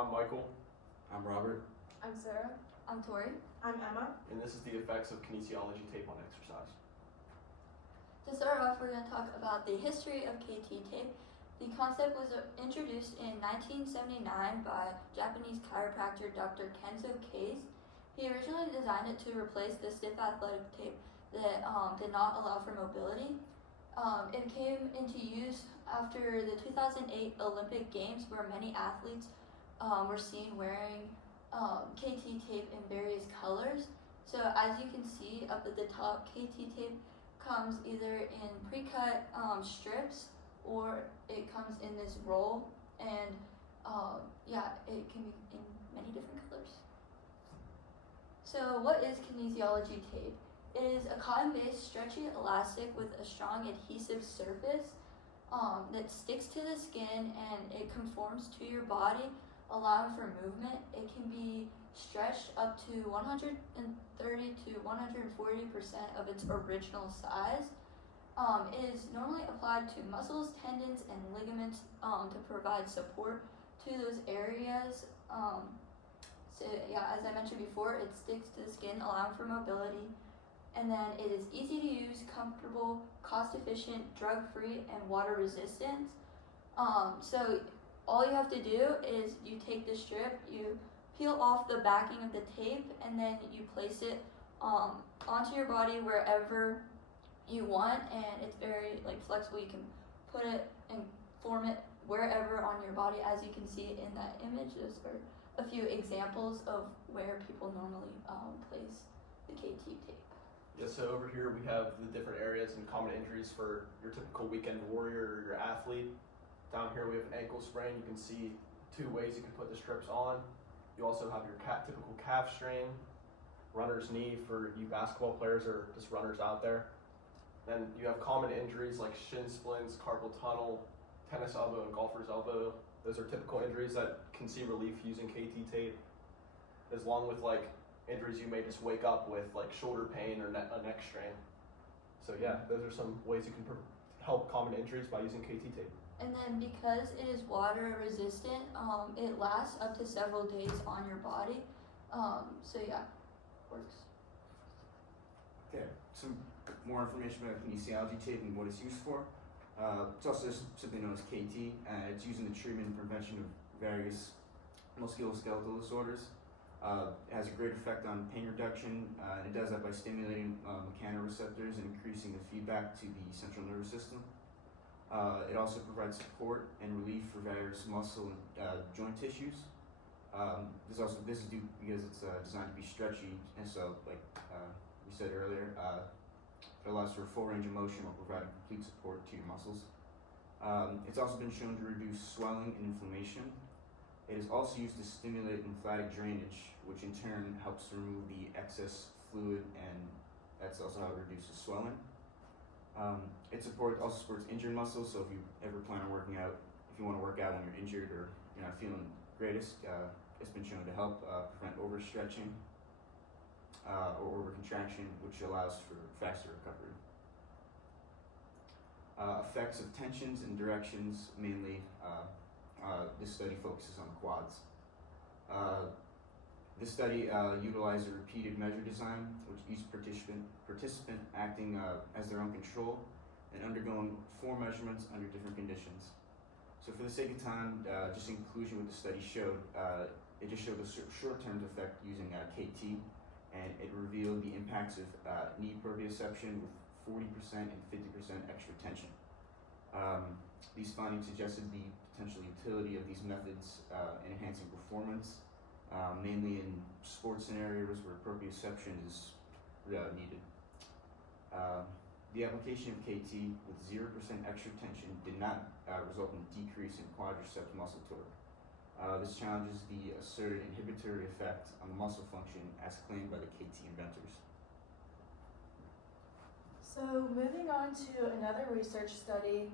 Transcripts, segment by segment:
I'm Michael. I'm Robert. I'm Sarah. I'm Tori. I'm Emma. And this is the effects of kinesiology tape on exercise. To start off, we're going to talk about the history of KT tape. The concept was introduced in 1979 by Japanese chiropractor Dr. Kenzo Case. He originally designed it to replace the stiff athletic tape that did not allow for mobility. It came into use after the 2008 Olympic Games, where many athletes were seen wearing KT tape in various colors. So as you can see up at the top, KT tape comes either in pre-cut strips, or it comes in this roll, and it can be in many different colors. So what is kinesiology tape? It is a cotton-based stretchy elastic with a strong adhesive surface that sticks to the skin, and it conforms to your body, allowing for movement. It can be stretched up to 130 to 140% of its original size. It is normally applied to muscles, tendons, and ligaments to provide support to those areas. As I mentioned before, it sticks to the skin, allowing for mobility. And then it is easy to use, comfortable, cost-efficient, drug-free, and water-resistant. So all you have to do is you take the strip, you peel off the backing of the tape, and then you place it onto your body wherever you want, and it's very flexible. You can put it and form it wherever on your body, as you can see in that image. Those are a few examples of where people normally place the KT tape. Yeah, so over here we have the different areas and common injuries for your typical weekend warrior or your athlete. Down here we have an ankle sprain. You can see two ways you can put the strips on. You also have your typical calf strain, runner's knee for you basketball players or just runners out there. Then you have common injuries like shin splints, carpal tunnel, tennis elbow, and golfer's elbow. Those are typical injuries that can see relief using KT tape, as long with injuries you may just wake up with, like shoulder pain or a neck strain. So yeah, those are some ways you can help common injuries by using KT tape. And then because it is water resistant, it lasts up to several days on your body. Works. Okay, some more information about kinesiology tape and what it's used for. It's also simply known as KT. It's used in the treatment and prevention of various musculoskeletal disorders. It has a great effect on pain reduction, and it does that by stimulating mechanoreceptors and increasing the feedback to the central nervous system. It also provides support and relief for various muscle and joint tissues. This is due because it's designed to be stretchy, and so we said earlier, it allows for a full range of motion while providing complete support to your muscles. It's also been shown to reduce swelling and inflammation. It is also used to stimulate lymphatic drainage, which in turn helps remove the excess fluid, and that's also how it reduces swelling. It also supports injured muscles, so if you ever plan on working out, if you want to work out when you're injured or you're not feeling greatest, it's been shown to help prevent overstretching or overcontraction, which allows for faster recovery. Effects of tensions and directions, mainly this study focuses on quads. This study utilized a repeated measure design, which each participant acting as their own control and undergoing 4 measurements under different conditions. So for the sake of time, just in conclusion, what the study showed, it just showed a short-term effect using KT, and it revealed the impacts of knee proprioception with 40% and 50% extra tension. These findings suggested the potential utility of these methods in enhancing performance, mainly in sports scenarios where proprioception is needed. The application of KT with 0% extra tension did not result in a decrease in quadriceps muscle torque. This challenges the asserted inhibitory effect on the muscle function as claimed by the KT inventors. So moving on to another research study,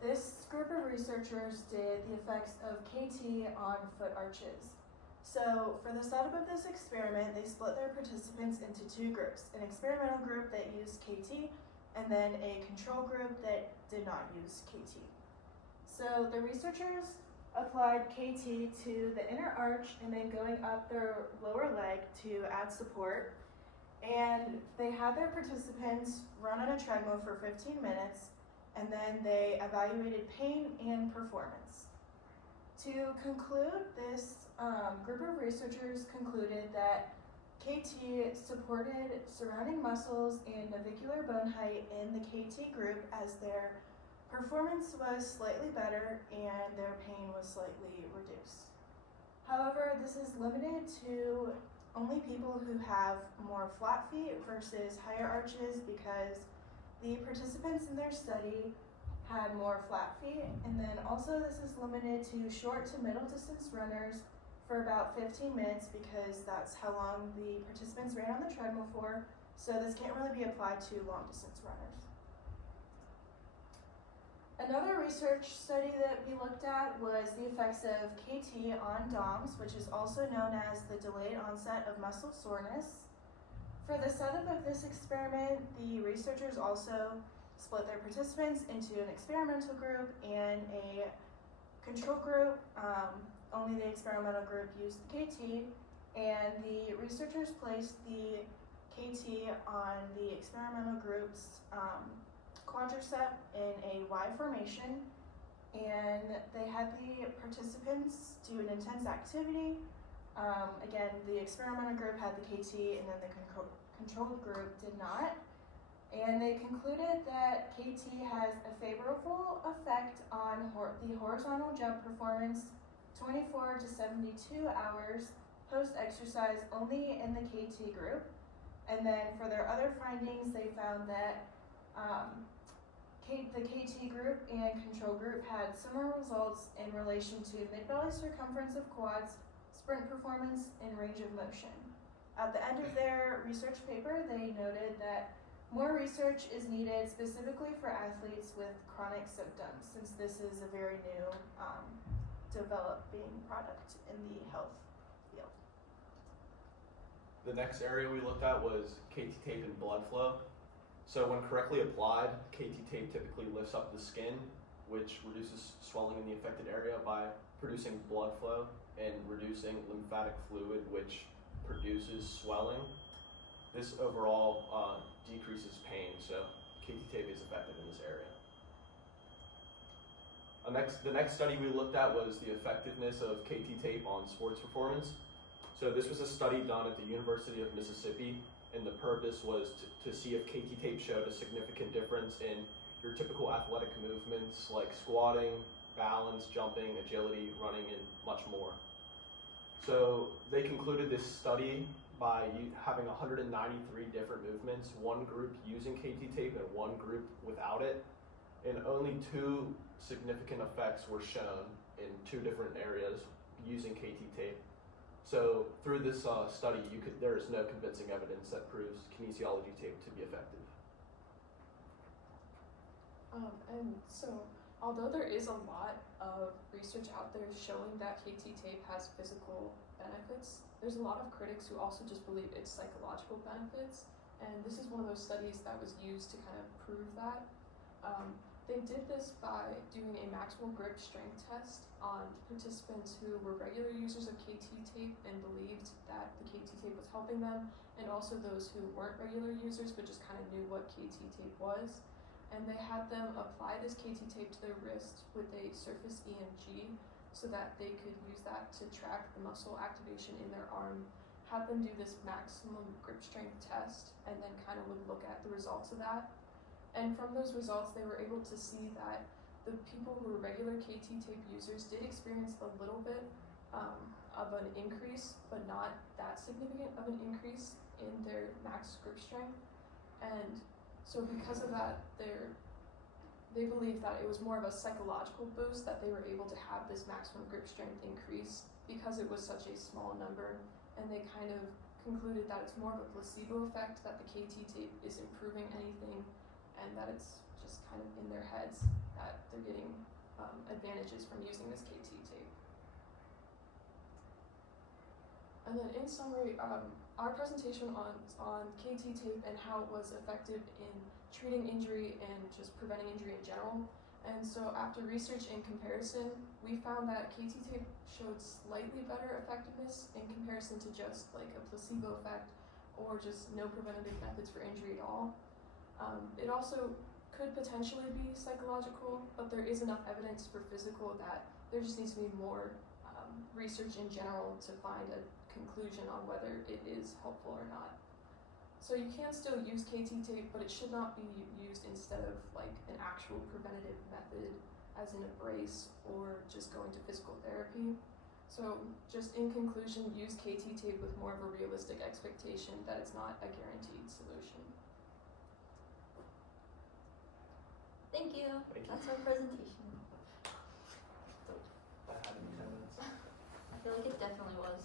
this group of researchers did the effects of KT on foot arches. So for the setup of this experiment, they split their participants into 2 groups, an experimental group that used KT and then a control group that did not use KT. So the researchers applied KT to the inner arch and then going up their lower leg to add support. And they had their participants run on a treadmill for 15 minutes, and then they evaluated pain and performance. To conclude, this group of researchers concluded that KT supported surrounding muscles and navicular bone height in the KT group, as their performance was slightly better and their pain was slightly reduced. However, this is limited to only people who have more flat feet versus higher arches, because the participants in their study had more flat feet. And then also this is limited to short to middle distance runners for about 15 minutes, because that's how long the participants ran on the treadmill for. So this can't really be applied to long distance runners. Another research study that we looked at was the effects of KT on DOMS, which is also known as the delayed onset of muscle soreness. For the setup of this experiment, the researchers also split their participants into an experimental group and a control group. Only the experimental group used the KT, and the researchers placed the KT on the experimental group's quadricep in a Y formation, and they had the participants do an intense activity. Again, the experimental group had the KT, and then the control group did not. And they concluded that KT has a favorable effect on the horizontal jump performance 24 to 72 hours post-exercise only in the KT group. And then for their other findings, they found that the KT group and control group had similar results in relation to mid-belly circumference of quads, sprint performance, and range of motion. At the end of their research paper, they noted that more research is needed specifically for athletes with chronic symptoms, since this is a very new developing product in the health field. The next area we looked at was KT tape and blood flow. So when correctly applied, KT tape typically lifts up the skin, which reduces swelling in the affected area by producing blood flow and reducing lymphatic fluid, which produces swelling. This overall decreases pain, so KT tape is effective in this area. The next study we looked at was the effectiveness of KT tape on sports performance. So this was a study done at the University of Mississippi, and the purpose was to see if KT tape showed a significant difference in your typical athletic movements like squatting, balance, jumping, agility, running, and much more. So they concluded this study by having 193 different movements, one group using KT tape and one group without it, and only 2 significant effects were shown in 2 different areas using KT tape. So through this study, there is no convincing evidence that proves kinesiology tape to be effective. And so, although there is a lot of research out there showing that KT tape has physical benefits, there's a lot of critics who also just believe it's psychological benefits, and this is one of those studies that was used to kind of prove that. They did this by doing a maximal grip strength test on participants who were regular users of KT tape and believed that the KT tape was helping them, and also those who weren't regular users but just kind of knew what KT tape was. And they had them apply this KT tape to their wrist with a surface EMG so that they could use that to track the muscle activation in their arm, had them do this maximum grip strength test, and then kind of would look at the results of that. And from those results, they were able to see that the people who were regular KT tape users did experience a little bit of an increase, but not that significant of an increase in their max grip strength. And so because of that, they believe that it was more of a psychological boost, that they were able to have this maximum grip strength increase because it was such a small number. And they kind of concluded that it's more of a placebo effect, that the KT tape is improving anything, and that it's just kind of in their heads that they're getting advantages from using this KT tape. And then in summary, our presentation on KT tape and how it was effective in treating injury and just preventing injury in general And so after research and comparison, we found that KT tape showed slightly better effectiveness in comparison to just like a placebo effect or just no preventative methods for injury at all. It also could potentially be psychological, but there is enough evidence for physical that there just needs to be more research in general to find a conclusion on whether it is helpful or not. So you can still use KT tape, but it should not be used instead of like an actual preventative method as in a brace or just going to physical therapy. So just in conclusion, use KT tape with more of a realistic expectation that it's not a guaranteed solution. Thank you. Thank you. That's our presentation. That had to be 10 minutes. I feel like it definitely was.